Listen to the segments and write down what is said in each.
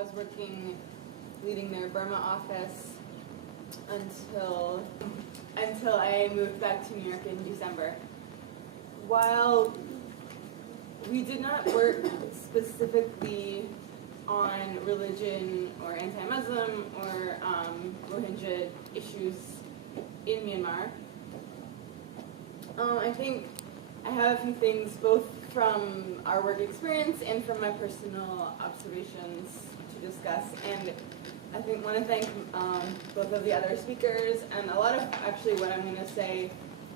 was leading their Burma office until I moved back to New York in December. While we did not work specifically on religion or anti-Muslim or Rohingya issues in Myanmar, I think I have a few things both from our work experience and from my personal observations to discuss. And I think I want to thank both of the other speakers, and a lot of actually what I'm going to say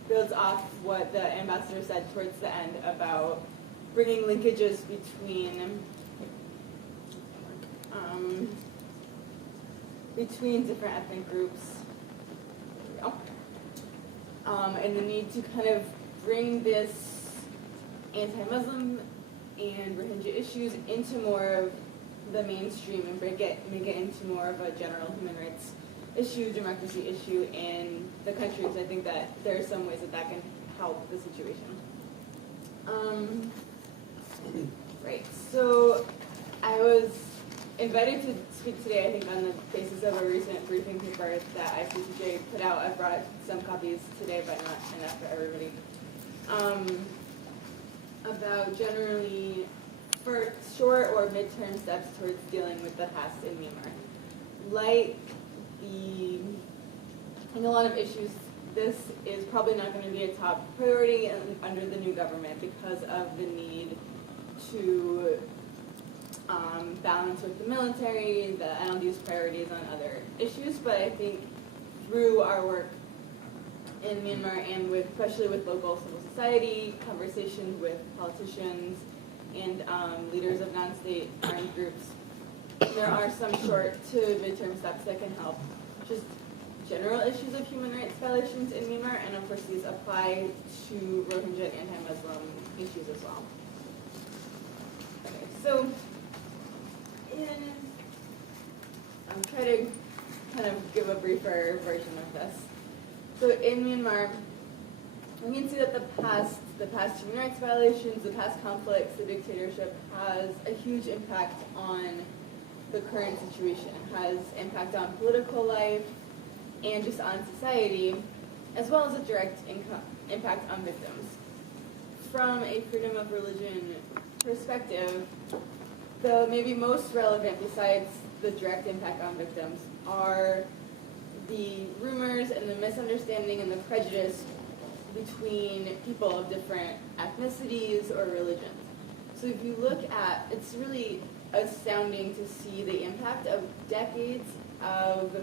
builds off what the ambassador said towards the end about bringing linkages between different ethnic groups. And the need to kind of bring this anti-Muslim and Rohingya issues into more of the mainstream and make it into more of a general human rights issue, democracy issue in the country. Because I think that there are some ways that can help the situation. Right. So I was invited to speak today, I think, on the basis of a recent briefing paper that ICTJ put out. I brought some copies today, but not enough for everybody. About generally for short or midterm steps towards dealing with the past in Myanmar. Like in a lot of issues, this is probably not going to be a top priority under the new government because of the need to balance with the military, the NLD's priorities on other issues. But I think through our work in Myanmar and especially with local civil society, conversations with politicians and leaders of non-state armed groups, there are some short to midterm steps that can help just general issues of human rights violations in Myanmar, and of course these apply to Rohingya and anti-Muslim issues as well. Okay, so I'll try to kind of give a briefer version of this. So in Myanmar, we can see that the past human rights violations, the past conflicts, the dictatorship has a huge impact on the current situation, has impact on political life and just on society, as well as a direct impact on victims. From a freedom of religion perspective, the maybe most relevant besides the direct impact on victims are the rumors and the misunderstanding and the prejudice between people of different ethnicities or religions. So if you look at, it's really astounding to see the impact of decades of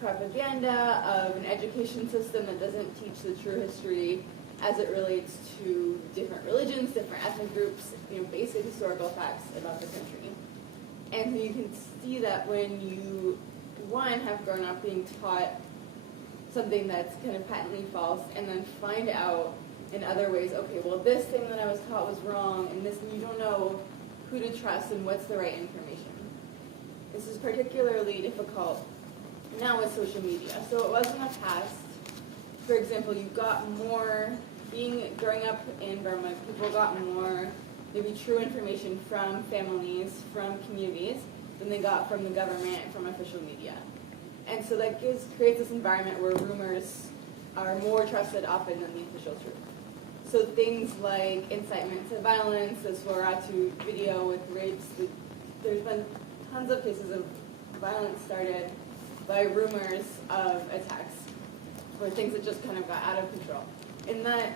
propaganda, of an education system that doesn't teach the true history as it relates to different religions, different ethnic groups, basic historical facts about the country. And you can see that when you, one, have grown up being taught something that's kind of patently false, and then find out in other ways, okay, well, this thing that I was taught was wrong, and you don't know who to trust and what's the right information. This is particularly difficult now with social media. So it was in the past, for example, you got more, growing up in Burma, people got more maybe true information from families, from communities, than they got from the government and from official media. And so that creates this environment where rumors are more trusted often than the official truth. So things like incitement to violence, the Swaratu video with rapes, there's been tons of cases of violence started by rumors of attacks or things that just kind of got out of control. And that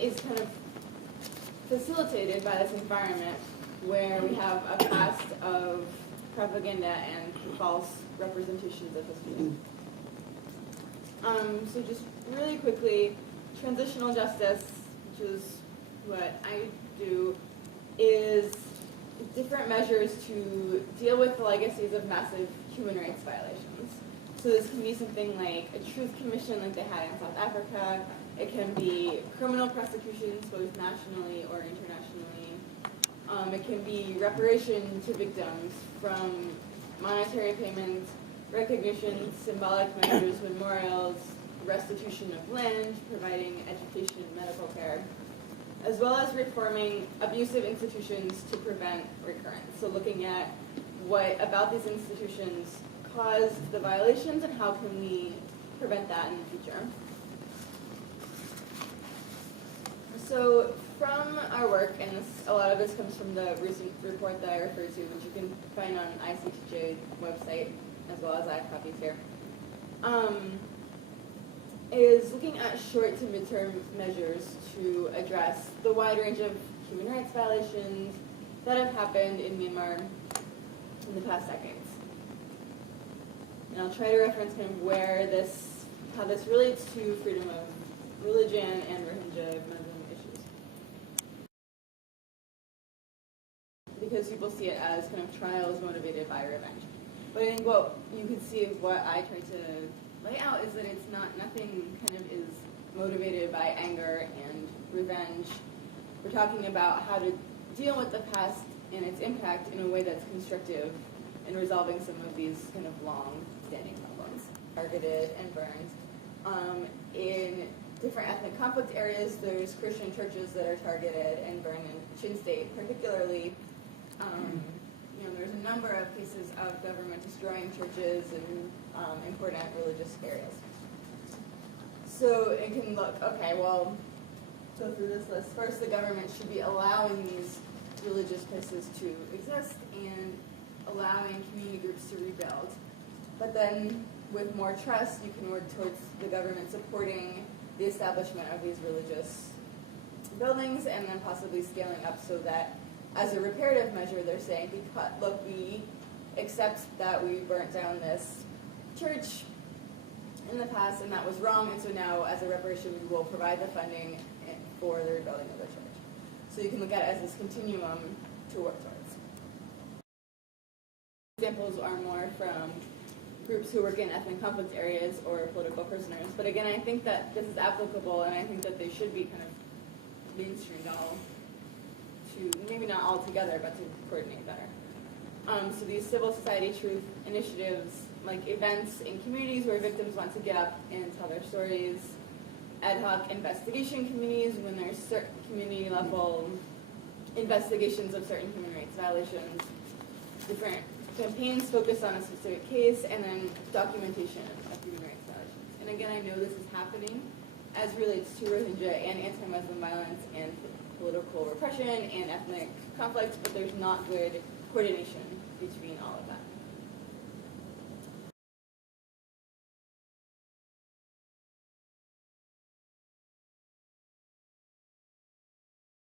is kind of facilitated by this environment where we have a past of propaganda and false representations of history. So just really quickly, transitional justice, which is what I do, is different measures to deal with the legacies of massive human rights violations. So this can be something like a truth commission like they had in South Africa. It can be criminal prosecutions, both nationally or internationally. It can be reparation to victims from monetary payments, recognition, symbolic measures, memorials, restitution of land, providing education and medical care, as well as reforming abusive institutions to prevent recurrence. So looking at what about these institutions caused the violations and how can we prevent that in the future. So from our work, and a lot of this comes from the recent report that I referred to, which you can find on ICTJ website, as well as I have copies here, is looking at short to midterm measures to address the wide range of human rights violations that have happened in Myanmar in the past decades. And I'll try to reference kind of how this relates to freedom of religion and Rohingya Muslim issues. Because people see it as kind of trials motivated by revenge. But I think what you can see of what I try to lay out is that nothing kind of is motivated by anger and revenge. We're talking about how to deal with the past and its impact in a way that's constructive in resolving some of these kind of long-standing problems. Targeted and burned. In different ethnic conflict areas, there's Christian churches that are targeted and burned in Chin State, particularly. There's a number of cases of government destroying churches in important religious areas. So it can look, okay, well, go through this list. First, the government should be allowing these religious places to exist and allowing community groups to rebuild. But then, with more trust, you can work towards the government supporting the establishment of these religious buildings and then possibly scaling up so that, as a reparative measure, they're saying, look, we accept that we burnt down this church in the past and that was wrong, and so now, as a reparation, we will provide the funding for the rebuilding of the church. So you can look at it as this continuum to work towards. Examples are more from groups who work in ethnic conflict areas or political prisoners. But again, I think that this is applicable, and I think that they should be kind of mainstreamed all to, maybe not all together, but to coordinate better. So these civil society truth initiatives, like events in communities where victims want to get up and tell their stories, ad hoc investigation committees when there's certain community level investigations of certain human rights violations, different campaigns focused on a specific case, and then documentation of human rights violations. And again, I know this is happening as relates to Rohingya and anti-Muslim violence and political repression and ethnic conflict, but there's not good coordination between all of that.